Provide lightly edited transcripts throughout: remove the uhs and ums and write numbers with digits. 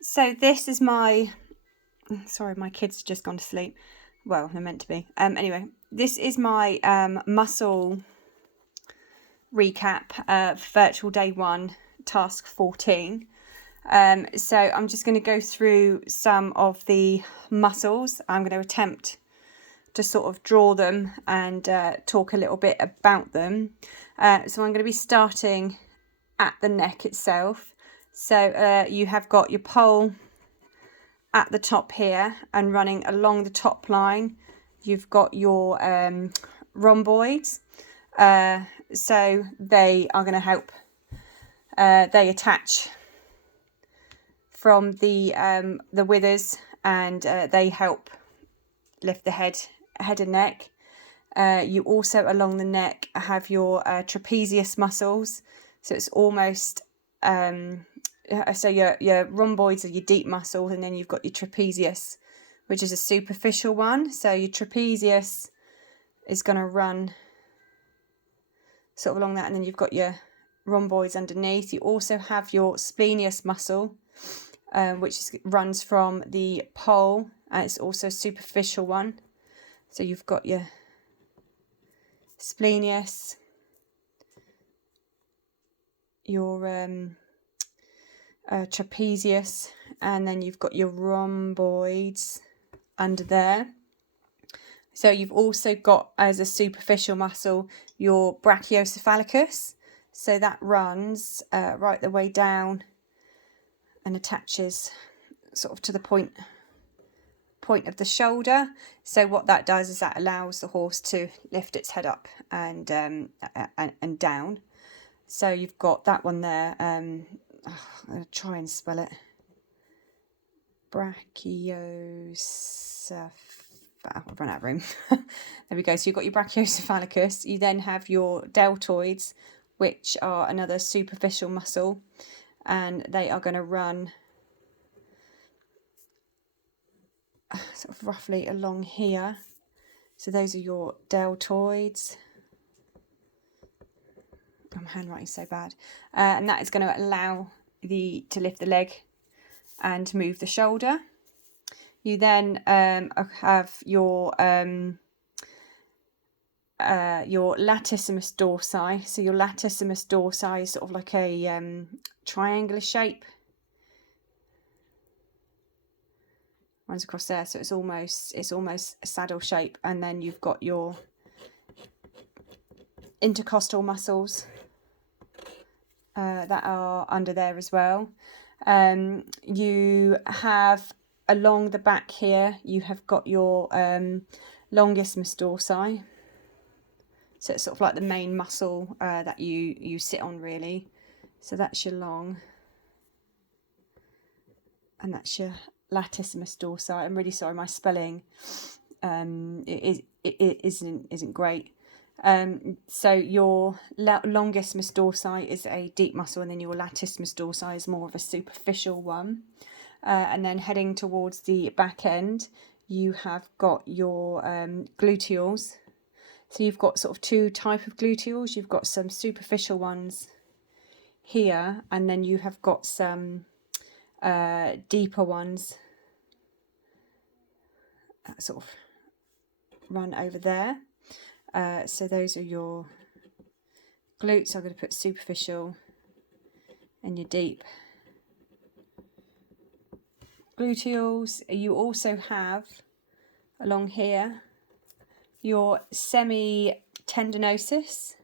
So this is my, sorry, my kids have just gone to sleep. Well, they're meant to be. Anyway, this is my muscle recap, virtual day 1, task 14. So I'm just going to go through some of the muscles. I'm going to attempt to sort of draw them and talk a little bit about them. So I'm going to be starting at the neck itself. So you have got your pole at the top here, and running along the top line you've got your rhomboids. So they are going to help, they attach from the withers, and they help lift the head and neck. You also, along the neck, have your trapezius muscles. So it's almost so your rhomboids are your deep muscles, and then you've got your trapezius, which is a superficial one. So your trapezius is going to run sort of along that, and then you've got your rhomboids underneath. You also have your splenius muscle, which runs from the pole, and it's also a superficial one. So you've got your splenius, your trapezius, and then you've got your rhomboids under there. So you've also got, as a superficial muscle, your brachiocephalicus. So that runs right the way down and attaches sort of to the point of the shoulder. So what that does is that allows the horse to lift its head up and down. So you've got that one there. I'm going to try and spell it. I've run out of room. There we go. So you've got your brachiocephalicus. You then have your deltoids, which are another superficial muscle, and they are going to run sort of roughly along here. So those are your deltoids. My handwriting is so bad. And that is going to allow to lift the leg and move the shoulder. You then have your latissimus dorsi. So your latissimus dorsi is sort of like a triangular shape. Runs across there, so it's almost a saddle shape. And then you've got your intercostal muscles that are under there as well. You have, along the back here, you have got your longissimus dorsi. So it's sort of like the main muscle that you sit on, really. So that's your long, and that's your latissimus dorsi. I'm really sorry, my spelling it isn't great. So your longissimus dorsi is a deep muscle, and then your latissimus dorsi is more of a superficial one. And then heading towards the back end, you have got your gluteals. So you've got sort of two types of gluteals. You've got some superficial ones here, and then you have got some deeper ones that sort of run over there. So those are your glutes. I'm going to put superficial and your deep gluteals. You also have, along here, your semi-tendinosus,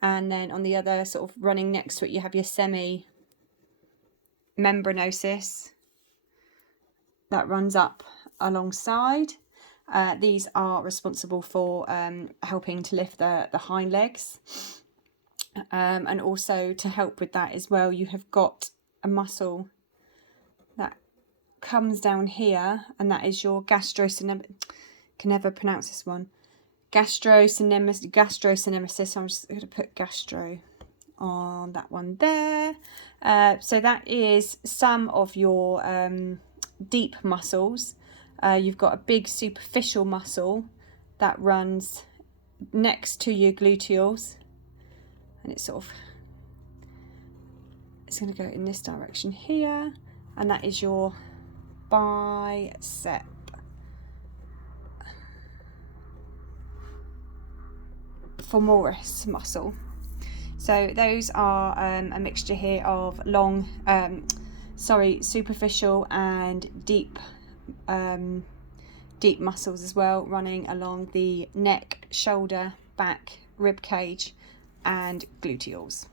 and then on the other, sort of running next to it, you have your semi-membranosus that runs up alongside. These are responsible for helping to lift the hind legs, and also to help with that as well, you have got a muscle that comes down here, and that is your gastrocnemius. Can never pronounce this one. Gastrocnemius. I'm just going to put gastro on that one there. So that is some of your deep muscles. You've got a big superficial muscle that runs next to your gluteals, and it's sort of it's going to go in this direction here, and that is your bicep. Femoris muscle. So those are a mixture here of superficial and deep muscles as well, running along the neck, shoulder, back, rib cage and gluteals.